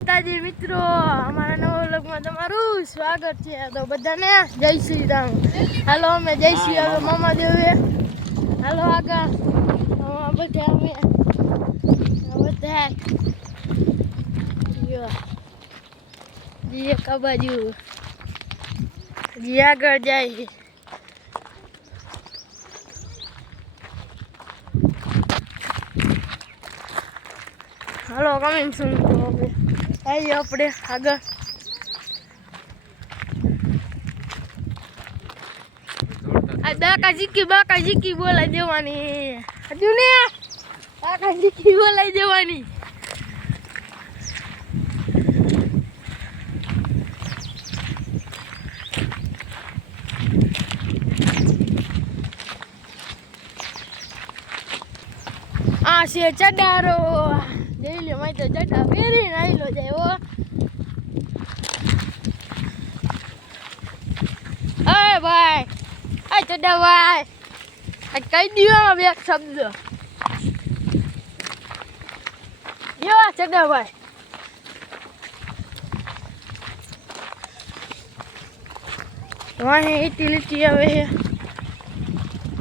તાજી મિત્રો અમારા નવા વ્લોગમાં તમારું સ્વાગત છે તો બધાને જય શ્રી રામ હાલો અમે જય શ્રી રામ મામા દેવે હાલો આગળ બધા અમે બધા જી એક બાજુ જી આગળ જાય હાલો કમિંગ સુન આવીએ આપણે આગળ આ બાકા જીકી બોલાઈ દેવાની હજુ ને બાકા જીકી બોલાઈ દેવાની આ છે ચડારો ડેલી માં તો ચડા પહેરીને આવેલો જાય હો અરે ભાઈ આ ચડા ભાઈ આ કહી દીધો બે શબ્દ યો ચડા ભાઈ વાહે ઇટી લીટી આવે છે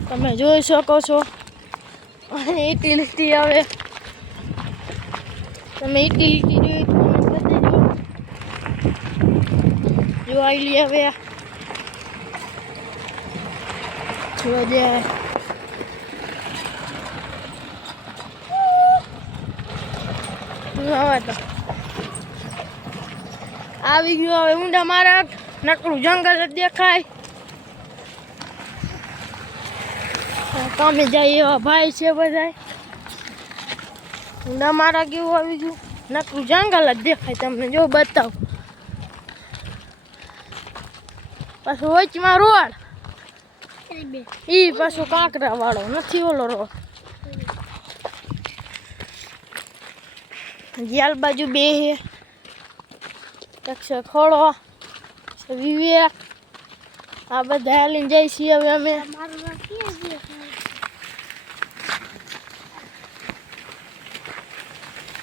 તમે જોઈ શકો છો વાહે ઇટી લીટી આવે તમે ઇટી લીટી જોઈ જો આવી લે હવે જો જાય આવી ગયો હવે ઊંડા મારા નકરું જંગલ જ દેખાય કામે જાય એવા ભાઈ છે બધા ઊંડા મારા કેવું આવી ગયું નકરું જંગલ જ દેખાય તમને જો બતાવ પાછું વચમાં રોડ ઈ પાછો કાંકરા વાળો નથી ઓલો રોડ જ્યાલ બાજુ બે હે એક છે ખોડો વિવેક આ બધા હાલીને જાય છીએ હવે અમે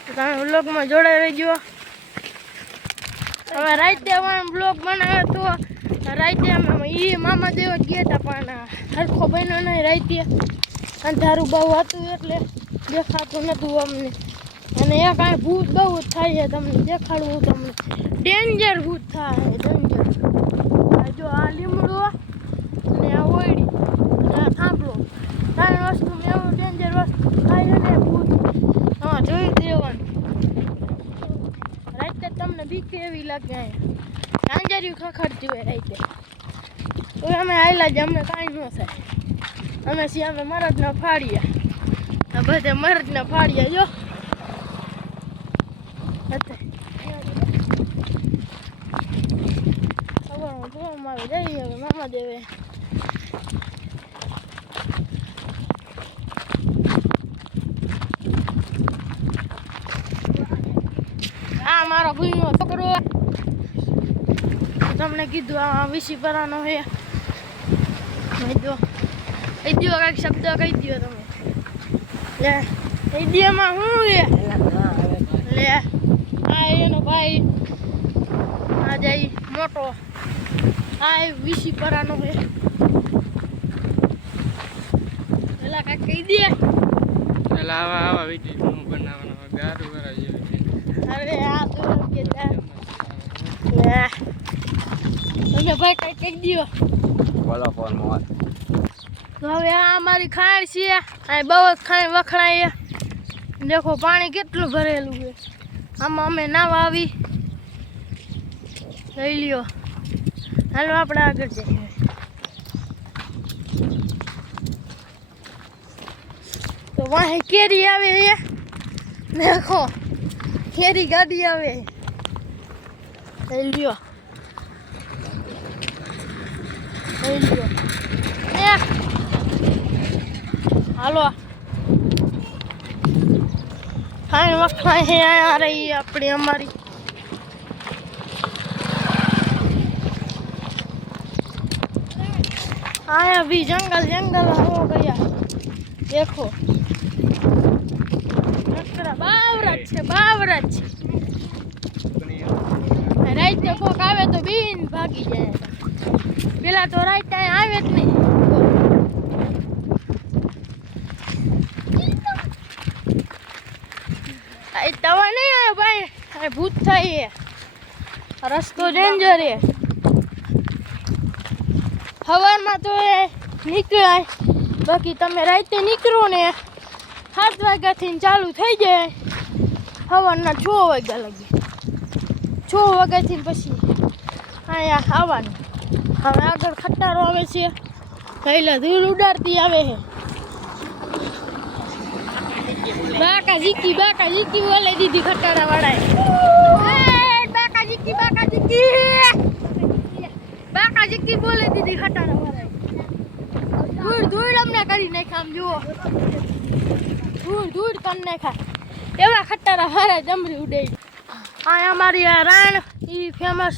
તમે બ્લોગમાં જોડાઈ રહેજો હવે રાતે બ્લોગ બનાવ્યો તો રાતે અમે એ મામા દેવા ગયા હતા પણ હરખો બન્યો નહીં રાતે અંધારું બહુ હતું એટલે દેખાતું નતું અમને અને એ કાંઈ ભૂત બહુ જ થાય છે તમને દેખાડવું તમને ડેન્જર ભૂત થાય ડેન્જર જો આ લીમડો અને આ ઓયડી અને આ થાંભલો ત્રણ વસ્તુ એવું ડેન્જર વસ્તુ થાય છે ને ભૂત હા જોઈ દેવાનું રાતે તમને બીક એવી લાગે અહીંયા ડાંજર્યું ખખડતી હોય રાતે તો અમે આવેલા જ અમને કાંઈ ન થાય અમે છીએ અમે મરદના ફાડ્યા આ બધા મરદના ફાડ્યા જો ખબર જોવા મારે જઈએ હવે મામા દેવે આ મારો ભૂઈનો છોકરો તમને કીધું આ વિસી પરાનો હે જો કહી દો કાંઈક શબ્દ કહી દો તમે લે કહી દોમાં શું લે આ એનો ભાઈ આ જાય મોટો આ વિસી પરાનો હે પેલા કાંઈક કહી દે પેલા આવા વિડીયો બનાવવાનો ગારું કરાવી અરે આ તો કે લે તમે ભાઈ કઈ કહી દો બોલો ફોનમાં તો હવે આ અમારી ખાણ છે આ બહુ જ ખાણ વખણાય દેખો પાણી કેટલું ભરેલું છે આમાં અમે નાવા આવી લઈ લ્યો હાલો આપણે આગળ જઈએ તો વાહે કેરી આવે છે દેખો કેરી ગાડી આવે લઈ લ્યો હાલો ખાઈ વખણાય હે આ રહી આપણી અમારી आया भी जंगल जंगल हो गया देखो बावरत है ભાગી જાય. પેલા તો રાઈટ ટાઈમ આવે જ નહીં. આ તવા નહીં આવે ભાઈ, આ ભૂત થાય. રસ્તો ડેન્જર છે. સવારમાં તો એ નીકળાય, બાકી તમે રાતે નીકળો ને 7 વાગ્યાથી ચાલુ થઈ જાય સવારના 6 વાગ્યા લગી. 6 વાગ્યાથી પછી અહીંયા આવવાનું. હવે આગળ ખટારો આવે છે, પહેલાં ધૂળ ઉડાડતી આવે છે. બાકા જીકી બોલે દીધી ખટારા વાળાએ. બાકા જીકી બોલે દીધી ખટારા વાળાએ. ધૂળ અમને કરી નાખ્યા. આમ જુઓ, ધૂળ કરી નાખ્યા. એવા ખટારા હારા જમરી ઉડે. આ અમારી આ રાયણ એ ફેમસ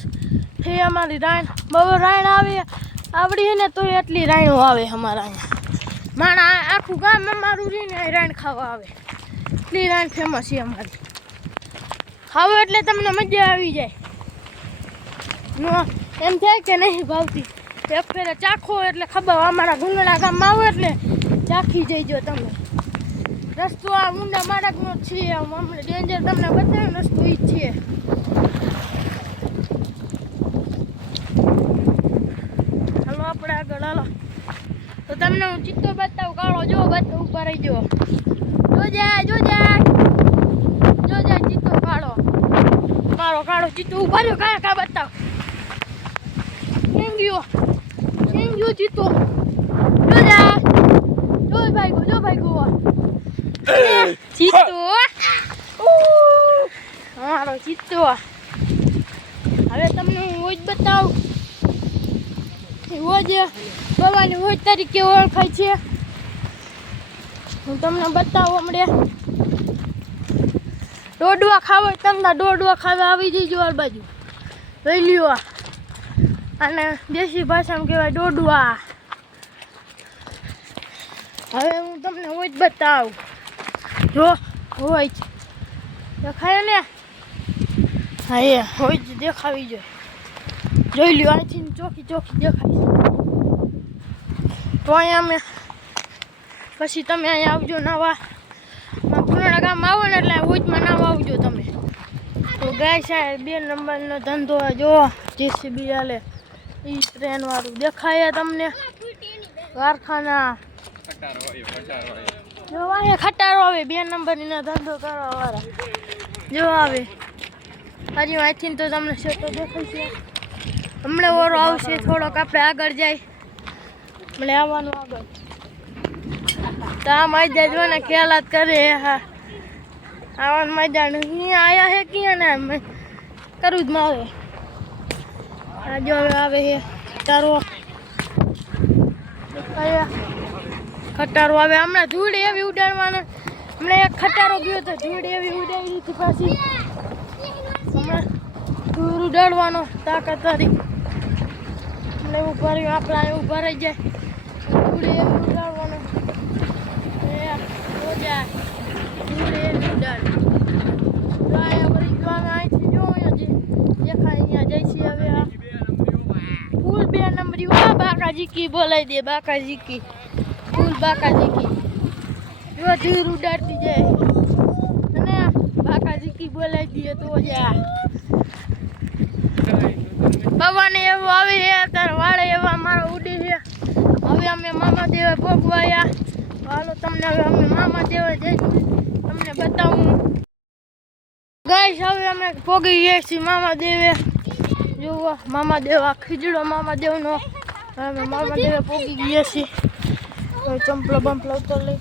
છે. અમારી રાયણ બહુ રાયણ આવે આવડી ને તો એટલી રાયણો આવે અમારા અહીંયા. માણા આખું ગામ અમારું રહીને રાયણ ખાવા આવે. એટલી રાયણ ફેમસ છે અમારી. ખાવો એટલે તમને મજા આવી જાય. એમ થાય કે નહીં ભાવતી. એક ફેરે ચાખો એટલે ખબર. અમારા ગુંગળા ગામમાં આવો એટલે ચાખી જઈજો તમે. રસ્તો આ ઊંડા માર્ગનો જ છે. અમને ડેન્જર તમને બતાવ્યો રસ્તો ઈ જ છે. હાલો આપણે આગળ હાલો. તો તમને હું ચિત્તો બતાવું. કાળો જો બતાવું, ઉભા રહી જો. જોજા ચિત્તો કાળો. કાળો ચિત્તો ઉભા રહ્યો. કા બતાવ. ગયો ચિત્તો. જો ભાઈ ગો ચિત્તો. મારો ચિત્તો. હવે તમને હું હોજ બતાવું. હોજ બાવાની હોજ તરીકે ઓળખાય છે. હું તમને બતાવું હમણાં. દોડવા ખાવા તમને દોડવા ખાવા આવી જઈજો આ બાજુ. લઈ લ્યો. અને દેશી ભાષામાં કહેવાય દોડવા. હવે હું તમને હોજ બતાવું. જો હોજ દેખાય ને? હા એ હોજ દેખાવી જોઈએ. જોઈ લ્યો. અહીંથી ચોખ્ખી દેખાય. તો અહીંયા અમે પછી તમે અહીંયા આવજો નાવા. પુરાણા ગામમાં આવો ને એટલે હોજમાં નાવા આવજો તમે. તો ગાય સાહેબ 2 નંબરનો ધંધો જો જેસીબી હાલે. એ ટ્રેન વાળું દેખાય તમને. કારખાના જો અહીંયા ખટારો આવે. 2 નંબરનો ધંધો કરવા વાળા જો આવે. હજી અહીંથી તો તમને શેતો દેખાય છે. હમણાં ઓરો આવશે થોડોક. આપણે આગળ જાય મને આવવાનું આગળ. તો આ મેદાન જો ને ખ્યાલ કરે. હા આવવાનું મેદાન અહીંયા આવ્યા છે ક્યાં ને કરવું જ મારે. આ જો આવે છે ખટારો આવે. હમણાં ધૂળ એવી ઉડાડવાના. હમણાં એક ખટારો ગયો તો ધૂળ એવી ઉડાડી હતી. પાછી હમણાં ધૂળ ઉડાડવાનો તાકાત વાળી. હમણાં ઉભા રહ્યું. આપણે અહીં ઉભા રહી જાય. ધૂળ એવી ઉડાડવાનો. ધૂળ એવી ઉડાડ. અહીંથી જો દેખાય અહીંયા જાય છે. હવે આ ફૂલ 2 નંબરી. બાકા જીકી બોલાવી દે. બાકા જીકી ફૂલ બાકા જીકી જો ધૂળ ઉડાડતી જાય. અને બાકા જીકી બોલાવી દે તો જા. પવન એવો આવે તાર વાળે એવા મારા ઉડી છે. હવે અમે મામા દેવે ભોગવાયા. હાલો તમને હવે અમે મામા દેવે જઈ તમને બતાવું. ગાઈસ હવે અમે ભોગી ગયા છીએ મામા દેવે. જુઓ મામા દેવા ખીજડો મામા દેવનો. અમે મામા દેવે ભોગી ગયા છીએ. ચંપલો બંપલો ઉતર લઈ.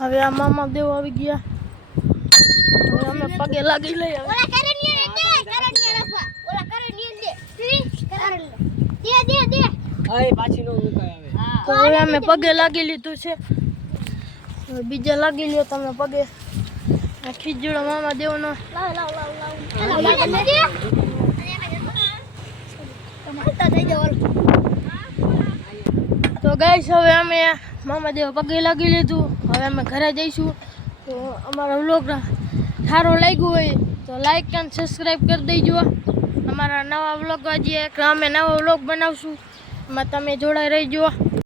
હવે આ મામા દેવ આવી ગયા. હવે અમે પગે લાગી લઈ. તો હવે અમે પગે લાગી લીધું છે. હવે બીજા લાગી લ્યો તમે પગે. ખીજડો મામા દેવનો. તો ગાઈસ હવે અમે મામા દેવ પગે લાગી લીધું. હવે અમે ઘરે જઈશું. તો અમારા વ્લોગ સારો લાગ્યો હોય તો લાઈક અને સબસ્ક્રાઈબ કરી દેજો. અમારા નવા વ્લોગ હજી એક અમે નવો વ્લોગ બનાવશું, એમાં તમે જોડાઈ રહીજો.